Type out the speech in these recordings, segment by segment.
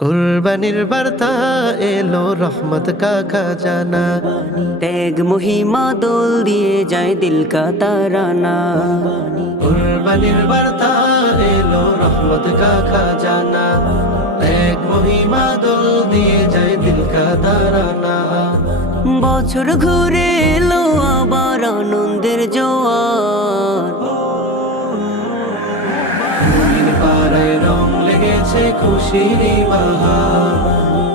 কুরবানির বার্তা এলো রহমত কা খাজানা, ত্যাগ মহিমা দোল দিয়ে যায় দিল কা তারানা। কুরবানির বার্তা এলো রহমত কা খাজানা, ত্যাগ মহিমা দোল দিয়ে যায় দিল কা তারানা। বছর ঘুরে এলো আবার আনন্দের জোয়ার, মুমিন পাড়ায় রং লেগেছে খুশির বাহার,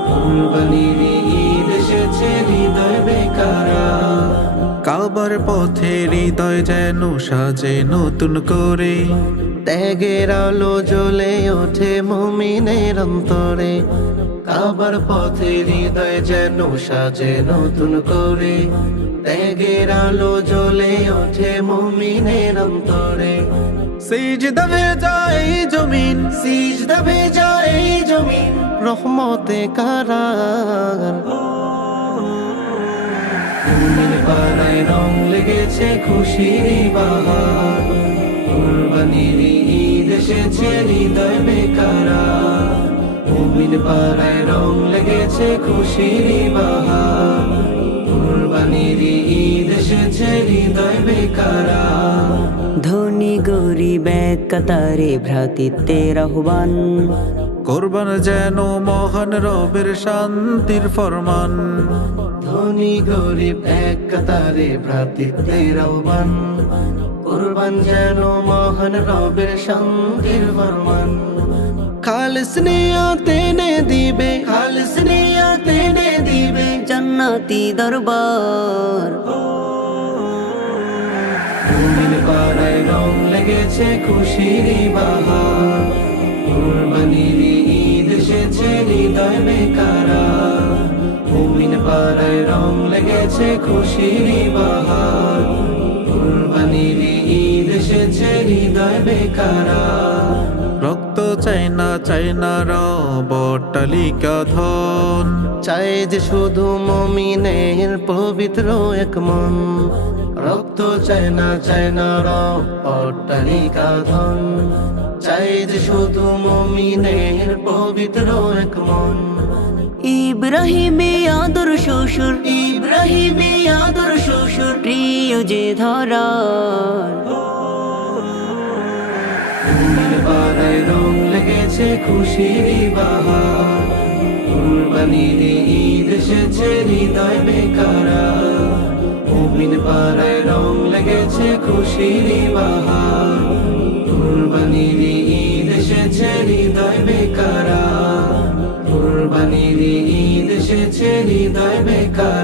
কুরবানির ঈদ এসেছে হৃদয় বেকারা। কাবার পথে হৃদয় যেন সাজে নতুন করে, ত্যাগের আলো জ্বলে ওঠে মুমিনের অন্তরে। কাবার পথে হৃদয় যেন সাজে নতুন করে, ত্যাগের আলো জ্বলে ওঠে মুমিনের অন্তরে। সিজদা ভেজা এই জমিন, সিজদা ভেজা এই জমিন রহমতে কারার। মুমিন পাড়ায় রং লেগেছে খুশির বাহার, কুরবানির ঈদ এসেছে হৃদয় বেকারা। মুমিন পাড়ায় রং লেগেছে খুশির বাহার, কুরবানির ঈদ এসেছে হৃদয় বেকারা। ধনী গরিব এক কাতারে ভ্রাতৃত্বের আহ্বান, কোরবান যেন মহান রবের শান্তির ফরমান। ধনী গরিব এক কাতারে ভ্রাতৃত্বের আহ্বান, কুরবান যেন মহান রবের শান্তির ফরমান। খালিস নিয়তে নে দিবে, খালিস নিয়তে নে দিবে জান্নাতি দরবার। মুমিন পাড়ায় রং লেগেছে খুশির বাহার, কুরবানির ঈদ এসেছে হৃদয় বেকারা। মুমিন পাড়ায় রং লেগেছে খুশির বাহার, কুরবানির ঈদ এসেছে হৃদয় বেকারা। রক্ত চাই না রব অট্টালিকা ধন, চাই যে শুধু মুমিনের পবিত্র এক মন। রক্ত চায় না রব অট্টালিকা ধন, চাই যে শুধু মুমিনের পবিত্র এক মন। ইব্রাহিমে আদর শ্বশুর, ইব্রাহিমী আদর শ্বশুর প্রিয় যে ধরার। মুমিন পাড়ায় রং লেগেছে খুশির বাহার, কুরবানির ঈদ এসেছে হৃদয় বেকারা। মুমিন পাড়ায় রং লেগেছে খুশির বাহার, কুরবানির ঈদ এসেছে হৃদয় বেকারা। কুরবানির ঈদ এসেছে হৃদয় বেকারা।